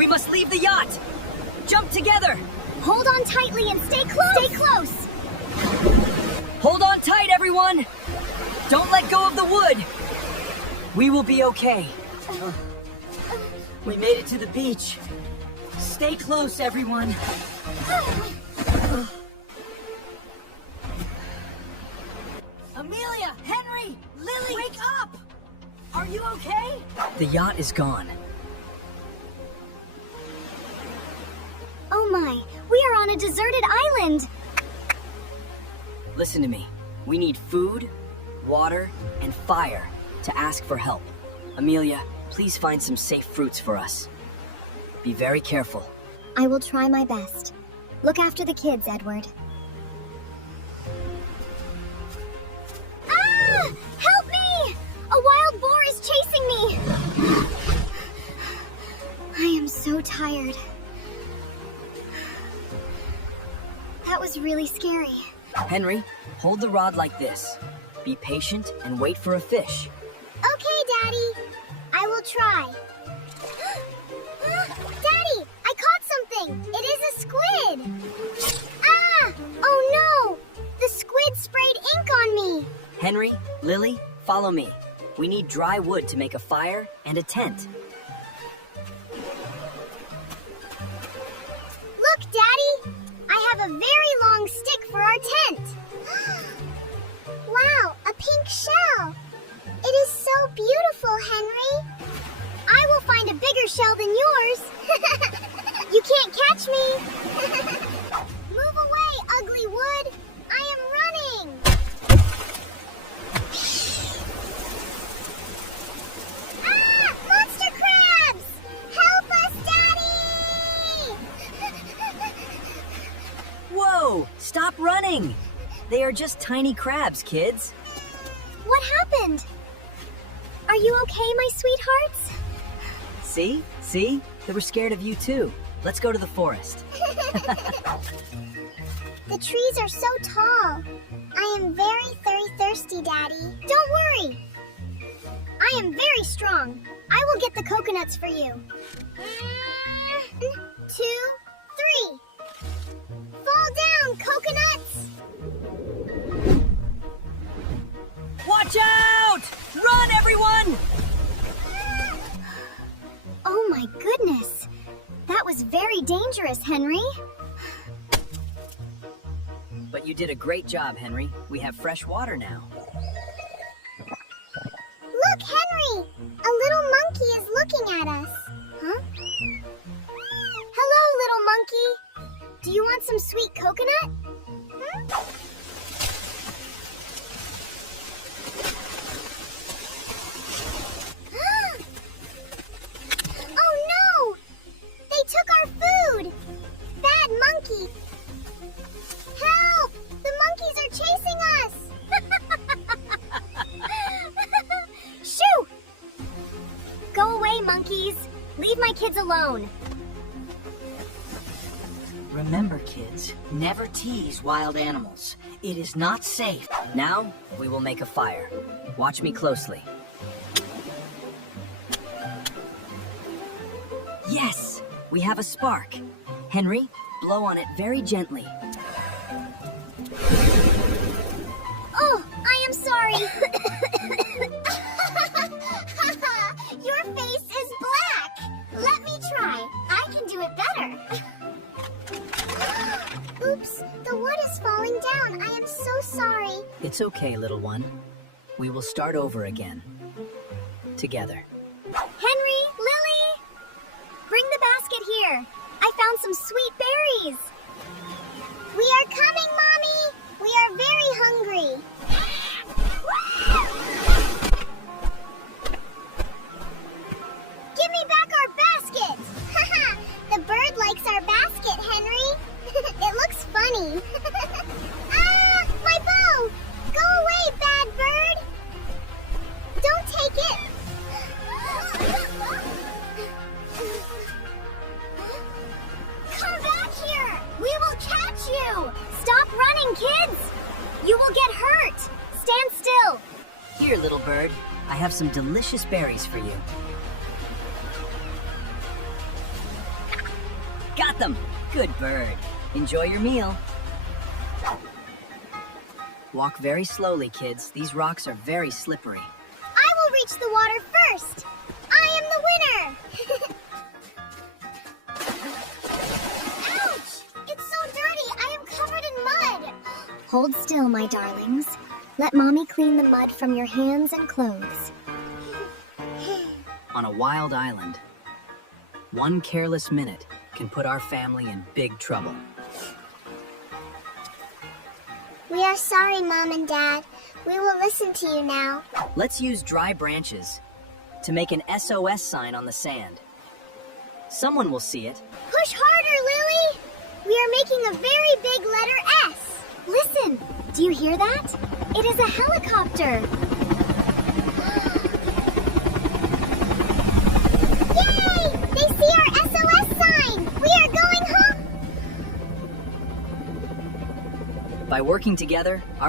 We must leave the yacht! Jump together! Hold on tightly and stay close! Stay close! Hold on tight, everyone! Don't let go of the wood! We will be okay. We made it to the beach. Stay close, everyone. Amelia! Henry! Lily! Wake up! Are you okay? The yacht is gone. Oh my, we are on a deserted island! Listen to me. We need food, water, and fire to ask for help. Amelia, please find some safe fruits for us. Be very careful. I will try my best. Look after the kids, Edward. Ah! Help me! A wild boar is chasing me! I am so tired. That was really scary. Henry, hold the rod like this. Be patient and wait for a fish. Okay, Daddy. I will try. Daddy, I caught something. It is a squid. Ah! Oh no! The squid sprayed ink on me. Henry, Lily, follow me. We need dry wood to make a fire and a tent. Look, Daddy. I have a very long stick for our tent. Wow, a pink shell. It is so beautiful, Henry. I will find a bigger shell than yours. You can't catch me. Move away, ugly wood. I am running. Ah, monster crabs! Help us, Daddy! Whoa! Stop running! They are just tiny crabs, kids. What happened? Are you okay, my sweethearts? See? See? They were scared of you too. Let's go to the forest. The trees are so tall. I am very, very thirsty, Daddy. Don't worry. I am very strong. I will get the coconuts for you. 1, 2, 3. Fall down, coconuts! Watch out! Run, everyone! Oh my goodness. That was very dangerous, Henry. But you did a great job, Henry. We have fresh water now. Look, Henry! A little monkey is looking at us. Huh? Hello, little monkey. Do you want some sweet coconut? Oh no! They took our food! Bad monkey! Help! The monkeys are chasing us! Shoo! Go away, monkeys. Leave my kids alone. Remember, kids, never tease wild animals. It is not safe. Now, we will make a fire. Watch me closely. Yes! We have a spark. Henry, blow on it very gently. Oh, I am sorry. Your face is black. Let me try. I can do it better. Oops, the wood is falling down. I am so sorry. It's okay, little one. We will start over again. Together. Henry, Lily, bring the basket here. I found some sweet berries. We are coming, Mommy. We are very hungry. Give me back our basket. The bird likes our basket, Henry. It looks funny. Ah, my bow! Go away, bad bird. Don't take it. Come back here! We will catch you! Stop running, kids! You will get hurt! Stand still! Here, little bird. I have some delicious berries for you. Got them! Good bird. Enjoy your meal. Walk very slowly, kids. These rocks are very slippery. I will reach the water first. I am the winner. Ouch! It's so dirty. I am covered in mud. Hold still, my darlings. Let Mommy clean the mud from your hands and clothes. On a wild island, one careless minute can put our family in big trouble. We are sorry, Mom and Dad. We will listen to you now. Let's use dry branches to make an SOS sign on the sand. Someone will see it. Push harder, Lily! We are making a very big letter S. Listen, do you hear that? It is a helicopter. Yay! They see our SOS sign! We are going home! By working together, our